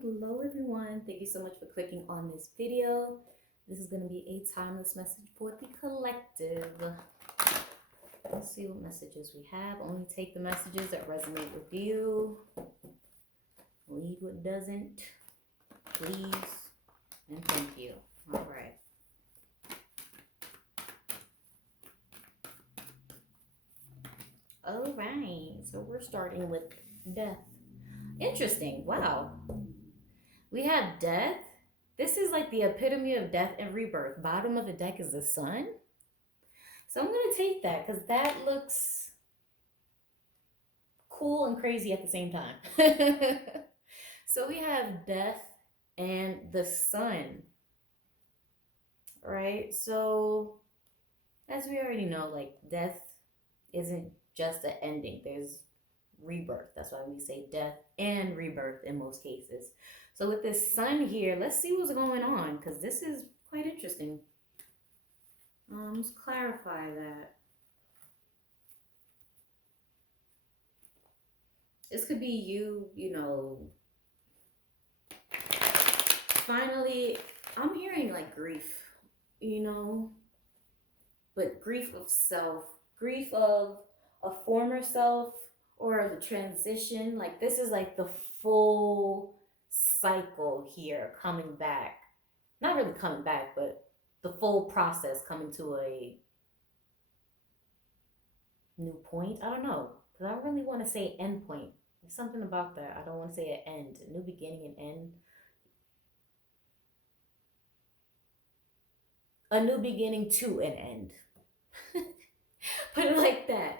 Hello everyone, thank you so much for clicking on this video. This is going to be a timeless message for the collective. Let's see what messages we have. Only take the messages that resonate with you. Leave what doesn't, please, and thank you. All right. All right, so we're starting with death. Interesting. Wow. We have death. This is like the epitome of death and rebirth. Bottom of the deck is the sun. So I'm going to take that because that looks cool and crazy at the same time. So we have death and the sun. Right? So as we already know, like death isn't just an ending. There's rebirth. That's why we say death and rebirth in most cases. So with this sun here, let's see what's going on because this is quite interesting. Let's clarify that. This could be you, finally, I'm hearing like grief, but grief of self, grief of a former self or the transition. Like this is like the full cycle here coming back. Not really coming back, but the full process coming to a new point. I don't know. Because I really want to say end point. There's something about that. I don't want to say an end. A new beginning and end. A new beginning to an end. Put it like that.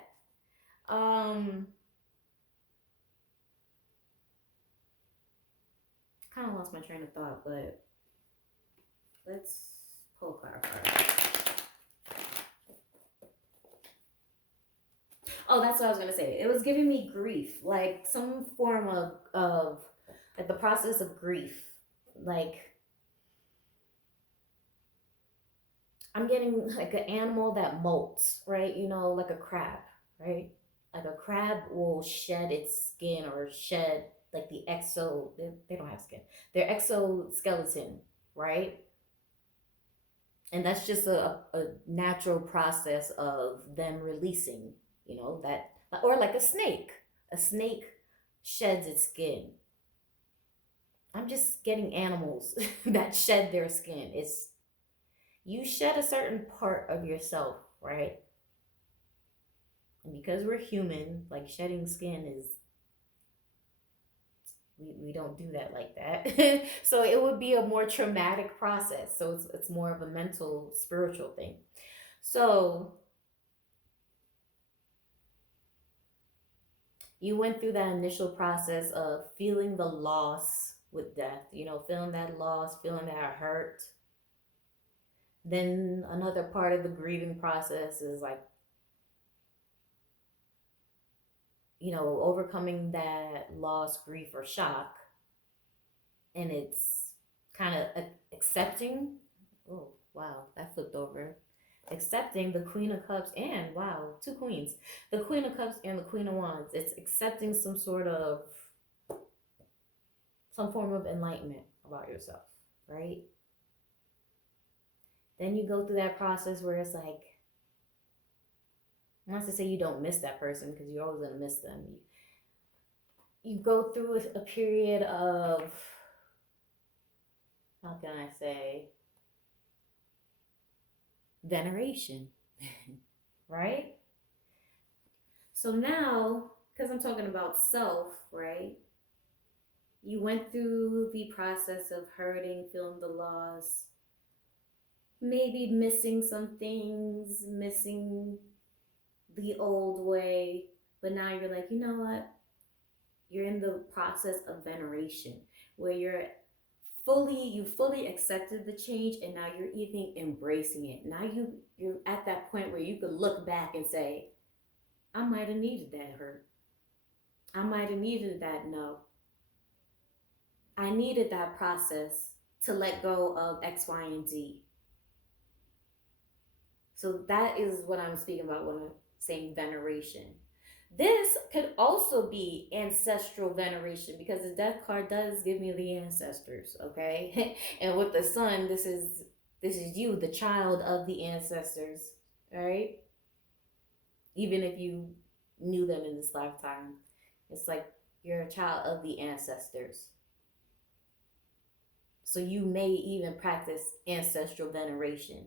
Kind of lost my train of thought, but let's pull a clarifier. Oh, that's what I was gonna say. It was giving me grief, like some form of like the process of grief. Like I'm getting like an animal that molts, right? Like a crab, right? Like a crab will shed its skin or shed like the they don't have skin. Their exoskeleton, right? And that's just a natural process of them releasing, that, or like a snake. A snake sheds its skin. I'm just getting animals that shed their skin. It's you shed a certain part of yourself, right? And because we're human, like shedding skin is we don't do that like that. So it would be a more traumatic process. So it's more of a mental, spiritual thing. So you went through that initial process of feeling the loss with death, feeling that loss, feeling that hurt. Then another part of the grieving process is like, overcoming that loss, grief, or shock. And it's kind of accepting. Oh, wow, that flipped over. Accepting the Queen of Cups and, wow, two queens. The Queen of Cups and the Queen of Wands. It's accepting some form of enlightenment about yourself, right? Then you go through that process where it's like, not to say you don't miss that person because you're always going to miss them. You go through a period of, how can I say, veneration, right? So now, because I'm talking about self, right? You went through the process of hurting, feeling the loss, maybe missing some things, missing the old way, but now you're like, you know what? You're in the process of veneration where you fully accepted the change and now you're even embracing it. Now you're at that point where you could look back and say, I might have needed that hurt. I might have needed that no. I needed that process to let go of X, Y, and Z. So that is what I'm speaking about when I'm saying veneration. This could also be ancestral veneration because the death card does give me the ancestors, okay? And with the sun, this is you, the child of the ancestors, right? Even if you knew them in this lifetime, it's like you're a child of the ancestors. So you may even practice ancestral veneration,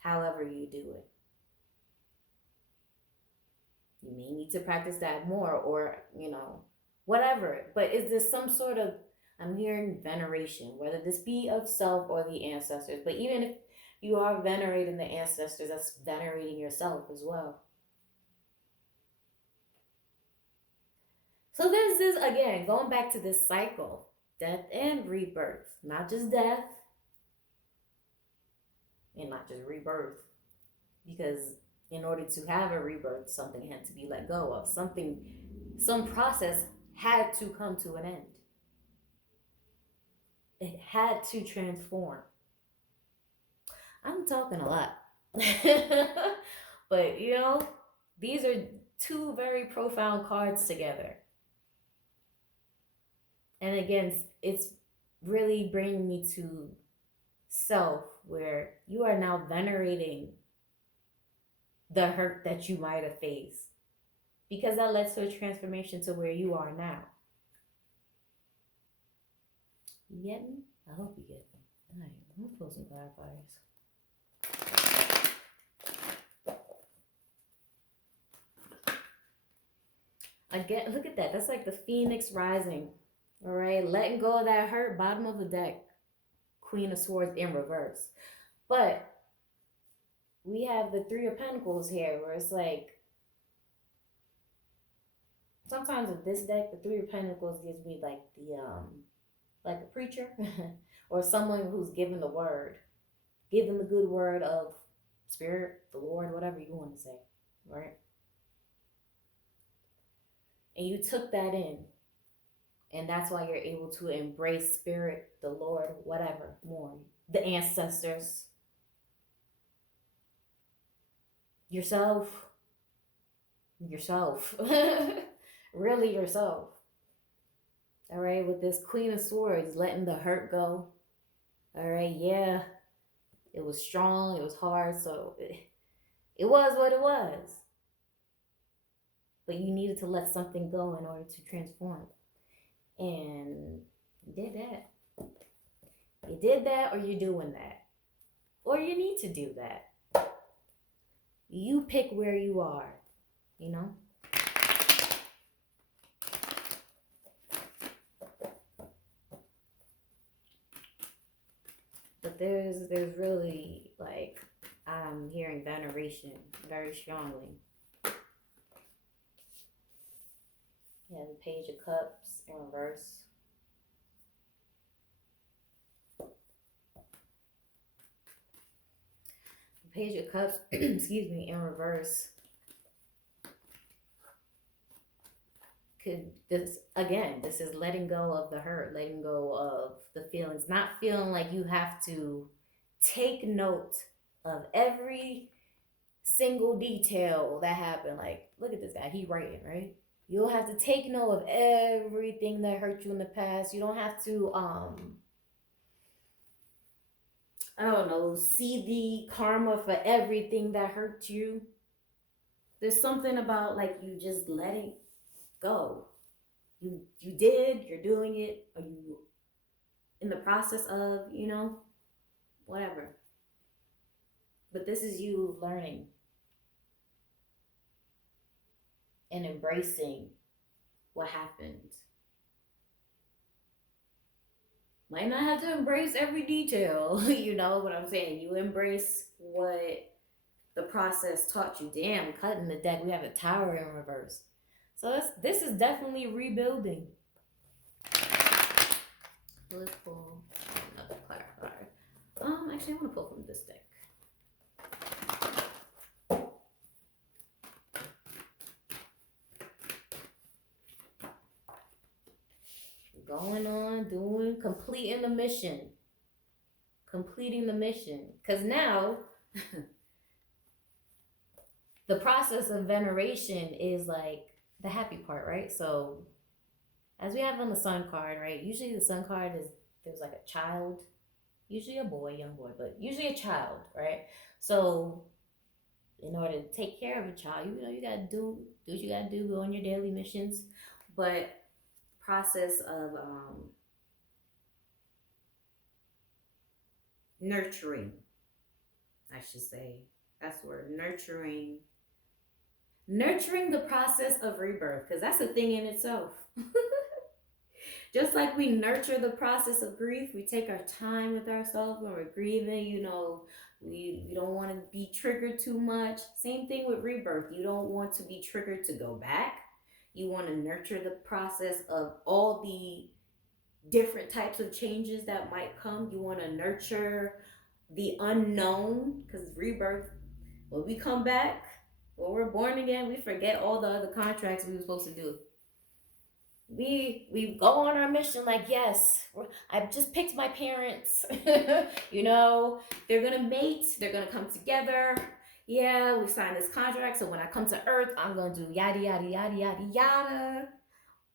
however you do it. You may need to practice that more, or, whatever. But is this some sort of, I'm hearing veneration, whether this be of self or the ancestors. But even if you are venerating the ancestors, that's venerating yourself as well. So there's this, again, going back to this cycle, death and rebirth. Not just death and not just rebirth. Because in order to have a rebirth, something had to be let go of. Some process had to come to an end. It had to transform. I'm talking a lot. But, these are two very profound cards together. And again, it's really bringing me to self, where you are now venerating the hurt that you might have faced, because that led to a transformation to where you are now. You get me? I hope you get me. All right, I'm gonna pull some clarifiers. Again, look at that. That's like the phoenix rising. All right, letting go of that hurt. Bottom of the deck, Queen of Swords in reverse. But we have the Three of Pentacles here, where it's like, sometimes with this deck, the Three of Pentacles gives me like like a preacher or someone who's given the word, given the good word of spirit, the Lord, whatever you want to say, right? And you took that in, and that's why you're able to embrace spirit, the Lord, whatever, more, the ancestors, yourself, really yourself. All right, with this Queen of Swords, letting the hurt go. All right, yeah, it was strong, it was hard, so it was what it was. But you needed to let something go in order to transform. And you did that. You did that, or you're doing that. Or you need to do that. You pick where you are, But there's really, like, I'm hearing veneration very strongly. Yeah, the Page of Cups in reverse. The Page of Cups, excuse me, in reverse. This is letting go of the hurt, letting go of the feelings, not feeling like you have to take note of every single detail that happened. Like, look at this guy, he writing, right? You don't have to take note of everything that hurt you in the past. You don't have to, see the karma for everything that hurt you. There's something about, like, you just letting go. You did, you're doing it, or you in the process of, whatever. But this is you learning and embracing what happened. Might not have to embrace every detail, you know what I'm saying? You embrace what the process taught you. Damn, cutting the deck, we have a Tower in reverse. So this is definitely rebuilding. Let's pull another clarifier. Actually, I want to pull from this deck. Going on, completing the mission. Completing the mission. Because now, the process of veneration is like the happy part, right? So as we have on the sun card, right? Usually the sun card is there's like a child, usually a boy, young boy, but usually a child, right? So in order to take care of a child, you know, you gotta do what you gotta do, go on your daily missions. But process of nurturing, I should say. That's the word, nurturing. Nurturing the process of rebirth, because that's a thing in itself. Just like we nurture the process of grief, we take our time with ourselves when we're grieving, you know, we don't want to be triggered too much. Same thing with rebirth. You don't want to be triggered to go back. You want to nurture the process of all the different types of changes that might come. You want to nurture the unknown, because rebirth, when we come back, when we're born again, we forget all the other contracts we were supposed to do. We go on our mission like, yes, I just picked my parents. You know, they're gonna mate, they're gonna come together. Yeah, we signed this contract, so when I come to Earth, I'm gonna do yada yada yada yada yada.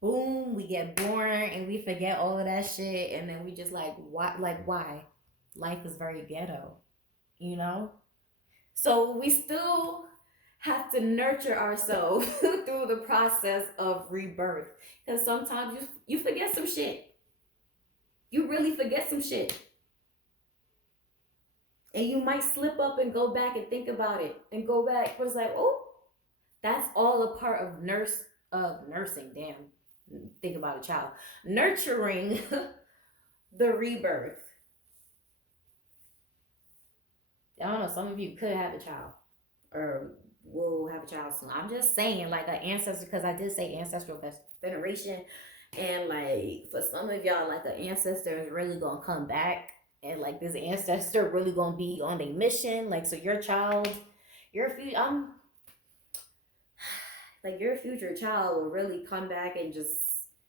Boom, we get born and we forget all of that shit, and then we just like, why? Like, why? Life is very ghetto, you know. So we still have to nurture ourselves through the process of rebirth, because sometimes you forget some shit. You really forget some shit, and you might slip up and go back and think about it and go back. But it's like, oh, that's all a part of nursing. Damn, think about a child nurturing the rebirth. I don't know. Some of you could have a child, or will have a child soon. I'm just saying, like an ancestor, because I did say ancestral veneration, and like for some of y'all, like an ancestor is really gonna come back, and like this ancestor really gonna be on a mission. Like, so your child, your future, like your future child will really come back and just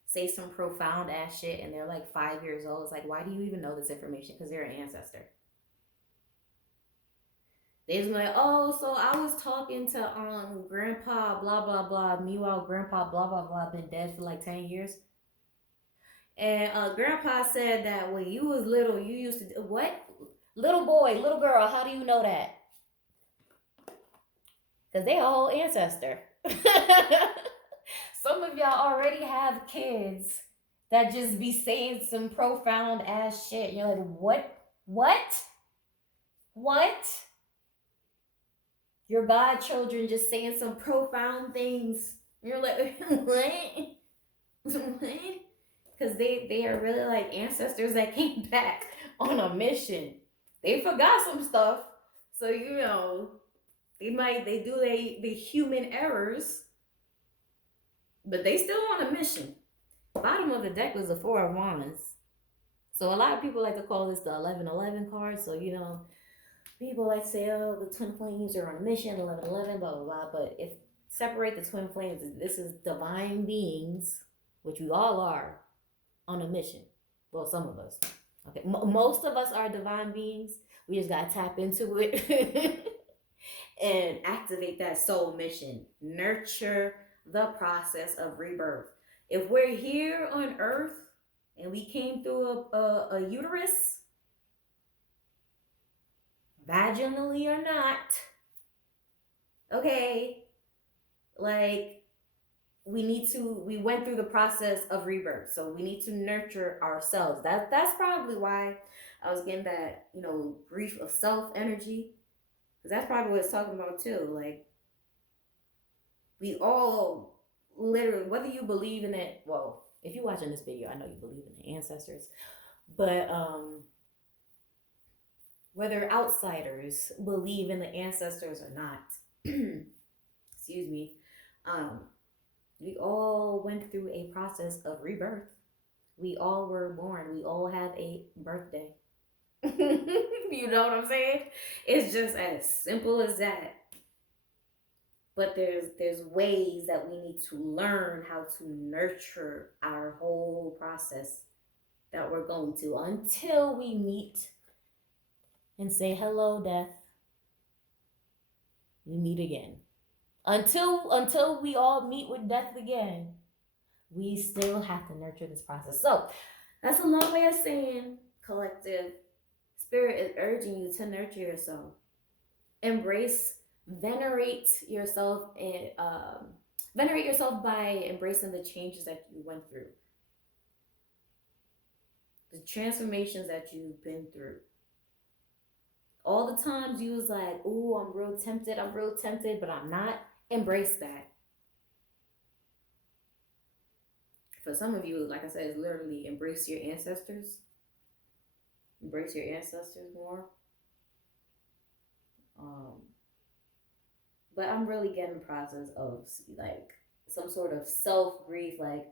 say some profound ass shit, and they're like 5 years old. It's like, why do you even know this information? Because they're an ancestor. They was like, oh, so I was talking to grandpa, blah blah blah. Meanwhile, grandpa, blah blah blah, been dead for like 10 years. And grandpa said that when you was little, you used to do what? Little boy, little girl, how do you know that? Because they a whole ancestor. Some of y'all already have kids that just be saying some profound ass shit. You're like, what? What? What? Your godchildren just saying some profound things. You're like, what? What? Because they are really like ancestors that came back on a mission. They forgot some stuff. So, you know, they do the human errors, but they still on a mission. Bottom of the deck was the Four of Wands. So a lot of people like to call this the 1111 card. So, you know, people like to say, oh, the twin flames are on a mission, 1111, blah, blah, blah. But if separate the twin flames, this is divine beings, which we all are, on a mission. Well, some of us. Okay, most of us are divine beings. We just got to tap into it and activate that soul mission. Nurture the process of rebirth. If we're here on Earth and we came through a uterus, vaginally or not, okay, like we went through the process of rebirth, so we need to nurture ourselves. That's probably why I was getting that, you know, grief of self energy, because that's probably what it's talking about too. Like, we all literally, whether you believe in it, well, if you're watching this video, I know you believe in the ancestors, but whether outsiders believe in the ancestors or not, excuse me, we all went through a process of rebirth. We all were born. We all have a birthday. You know what I'm saying? It's just as simple as that. But there's ways that we need to learn how to nurture our whole process that we're going to, until we meet and say, hello, death. We meet again. Until we all meet with death again, we still have to nurture this process. So that's a long way of saying, collective, spirit is urging you to nurture yourself, embrace, venerate yourself, and venerate yourself by embracing the changes that you went through, the transformations that you've been through. All the times you was like, "Ooh, I'm real tempted, but I'm not." Embrace that. For some of you, like I said, it's literally embrace your ancestors. Embrace your ancestors more. But I'm really getting the process of like some sort of self grief, like,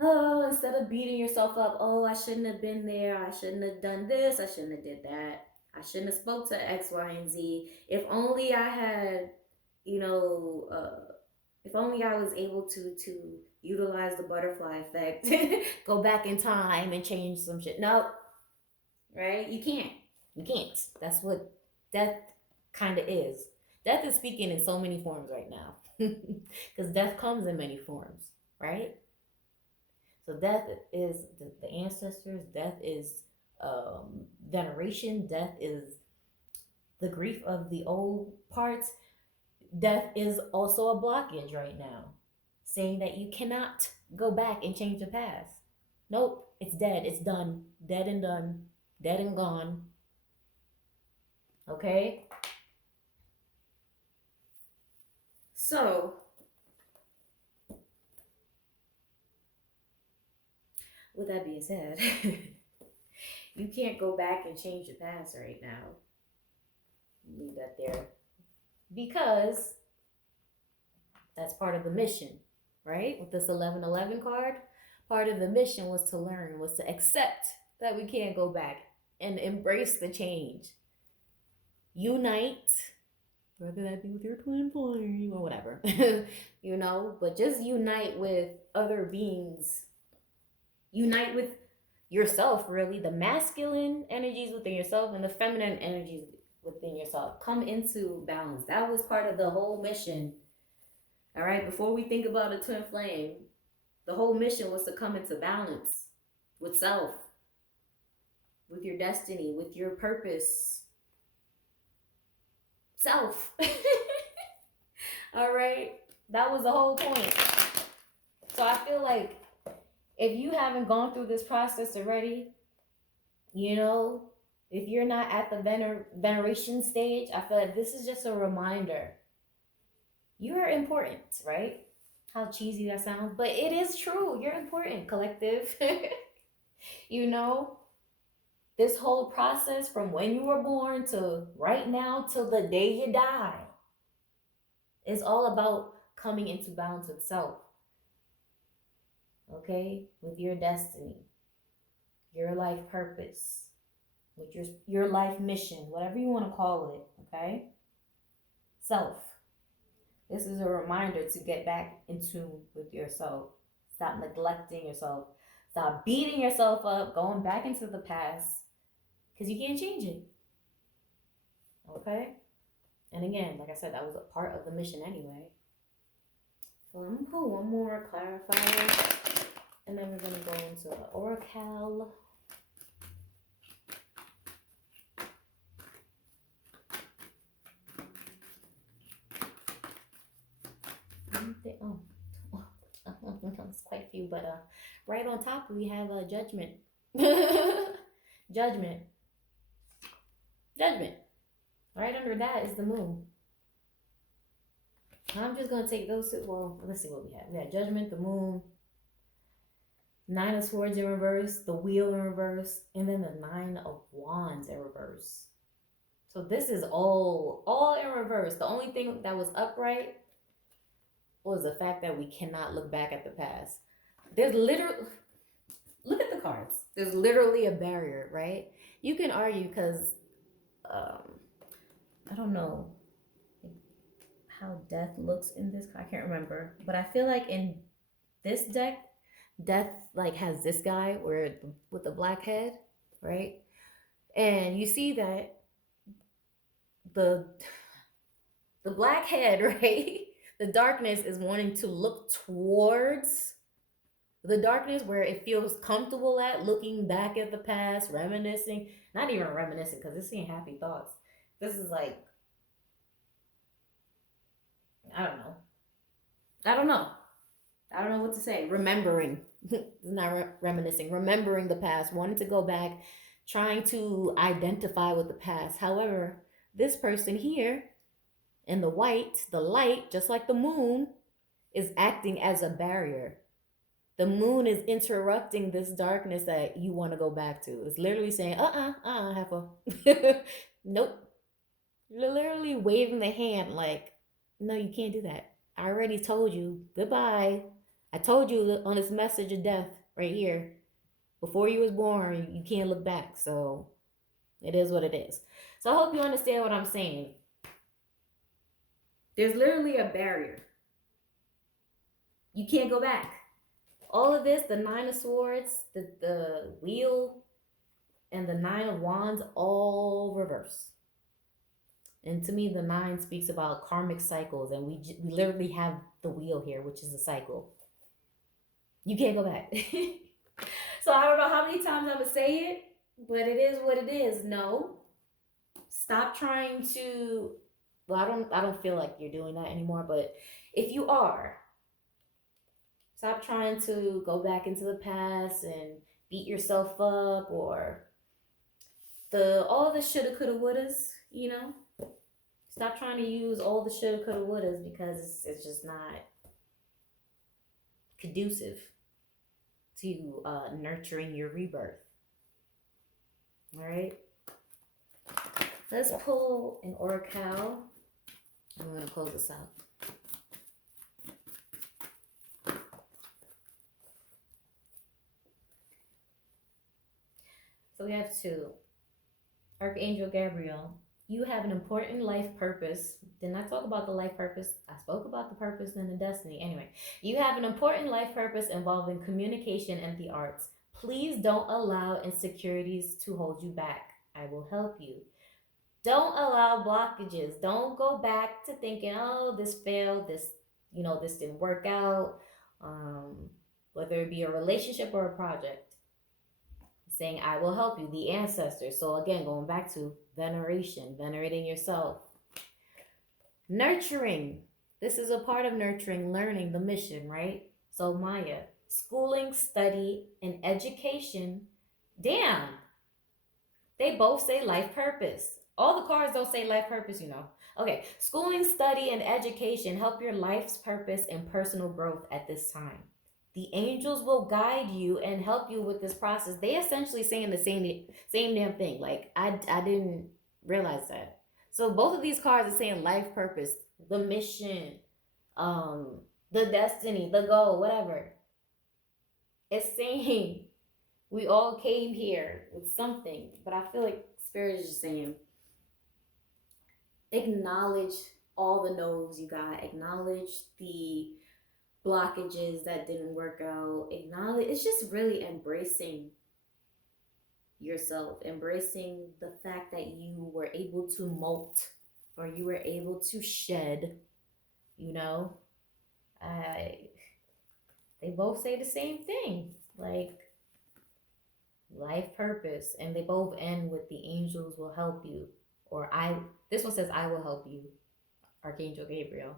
oh, instead of beating yourself up, oh, I shouldn't have been there, I shouldn't have done this, I shouldn't have did that, I shouldn't have spoke to X, Y, and Z. If only I had, if only I was able to utilize the butterfly effect, go back in time and change some shit. No, right? You can't. You can't. That's what death kind of is. Death is speaking in so many forms right now, because death comes in many forms, right? So death is the ancestors. Death is veneration. Death is the grief of the old parts. Death is also a blockage right now, saying that you cannot go back and change the past. Nope, it's dead. It's done. Dead and done. Dead and gone. Okay? So, with that being said, you can't go back and change the past right now. Leave that there. Because that's part of the mission, right? With this 1111 card, part of the mission was to learn, was to accept that we can't go back and embrace the change. Unite, whether that be with your twin flame or whatever, but just unite with other beings. Unite with yourself, really. The masculine energies within yourself and the feminine energies within yourself. Come into balance. That was part of the whole mission. All right, before we think about a twin flame, the whole mission was to come into balance with self, with your destiny, with your purpose. Self. All right, that was the whole point. So I feel like if you haven't gone through this process already, if you're not at the veneration stage, I feel like this is just a reminder. You are important, right? How cheesy that sounds, but it is true. You're important, collective. This whole process from when you were born to right now till the day you die is all about coming into balance with self. Okay? With your destiny, your life purpose, with your life mission, whatever you want to call it, okay? Self. This is a reminder to get back in tune with yourself. Stop neglecting yourself. Stop beating yourself up, going back into the past, because you can't change it. Okay? And again, like I said, that was a part of the mission anyway. So I'm going to pull one more clarifier, and then we're going to go into the oracle. It's quite a few, but right on top we have a judgment. Judgment. Right under that is the moon. I'm just gonna take those two. Well, let's see what we have. We have judgment, the moon, 9 of swords in reverse, the wheel in reverse, and then the 9 of wands in reverse. So this is all in reverse. The only thing that was upright was the fact that we cannot look back at the past. There's literally, look at the cards. There's literally a barrier, right? You can argue because, I don't know how death looks in this. I can't remember, but I feel like in this deck, death like has this guy with the black head, right? And you see that the black head, right? The darkness is wanting to look towards the darkness where it feels comfortable at, looking back at the past, reminiscing. Not even reminiscing, because this ain't happy thoughts. This is like, I don't know. I don't know. I don't know what to say. Remembering. Not reminiscing. Remembering the past. Wanting to go back. Trying to identify with the past. However, this person here in the white, the light, just like the moon, is acting as a barrier. The moon is interrupting this darkness that you want to go back to. It's literally saying, Heifer. Nope. Literally waving the hand like, no, you can't do that. I already told you, goodbye. I told you on this message of death right here, before you was born, you can't look back. So it is what it is. So I hope you understand what I'm saying. There's literally a barrier. You can't go back. All of this, the Nine of Swords, the Wheel, and the Nine of Wands, all reverse. And to me, the 9 speaks about karmic cycles, and we literally have the wheel here, which is a cycle. You can't go back. So I don't know how many times I'm gonna say it, but it is what it is. No, stop trying to. Well, I don't feel like you're doing that anymore. But if you are, stop trying to go back into the past and beat yourself up, or all the shoulda, coulda, wouldas. You know. Stop trying to use all the shoulda, coulda, wouldas, because it's just not conducive to nurturing your rebirth. All right. Let's pull an oracle. I'm going to close this out. So we have 2. Archangel Gabriel. You have an important life purpose. Didn't I talk about the life purpose? I spoke about the purpose and the destiny. Anyway, you have an important life purpose involving communication and the arts. Please don't allow insecurities to hold you back. I will help you. Don't allow blockages. Don't go back to thinking, oh, this failed, this didn't work out. Whether it be a relationship or a project. Saying, I will help you, the ancestors. So again, going back to veneration, venerating yourself. Nurturing. This is a part of nurturing, learning, the mission, right? So Maya, schooling, study, and education. Damn. They both say life purpose. All the cards don't say life purpose, you know. Okay, schooling, study, and education help your life's purpose and personal growth at this time. The angels will guide you and help you with this process. They essentially saying the same damn thing. Like, I didn't realize that. So both of these cards are saying life purpose, the mission, the destiny, the goal, whatever. It's saying we all came here with something. But I feel like Spirit is just saying, acknowledge all the no's you got. Acknowledge the blockages that didn't work out. Acknowledge, it's just really embracing yourself, embracing the fact that you were able to molt, or you were able to shed, you know. They both say the same thing, like life purpose, and they both end with the angels will help you, or this one says I will help you, Archangel Gabriel.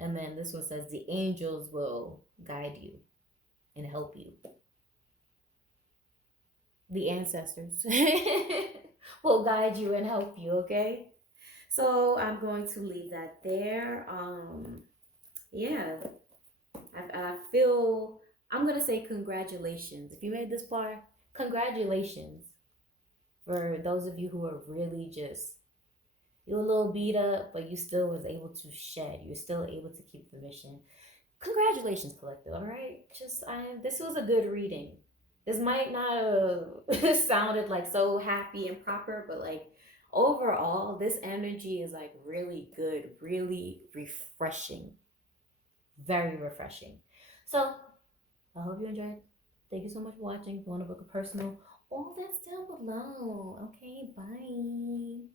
And then this one says the angels will guide you and help you. The ancestors will guide you and help you, okay? So I'm going to leave that there. Yeah. I feel, I'm going to say congratulations. If you made this far, congratulations. For those of you who are really just, you're a little beat up, but you still was able to shed. You're still able to keep the mission. Congratulations, collective, all right? This was a good reading. This might not have sounded like so happy and proper, but like overall, this energy is like really good, really refreshing. Very refreshing. So, I hope you enjoyed. Thank you so much for watching. If you want to book a personal, all that's down below. Okay, bye.